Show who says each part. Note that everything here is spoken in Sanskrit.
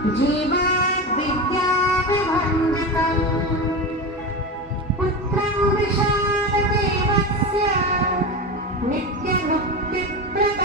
Speaker 1: जीवाद्विद्यावन्द पुत्रस्य नित्यभुक्तित्र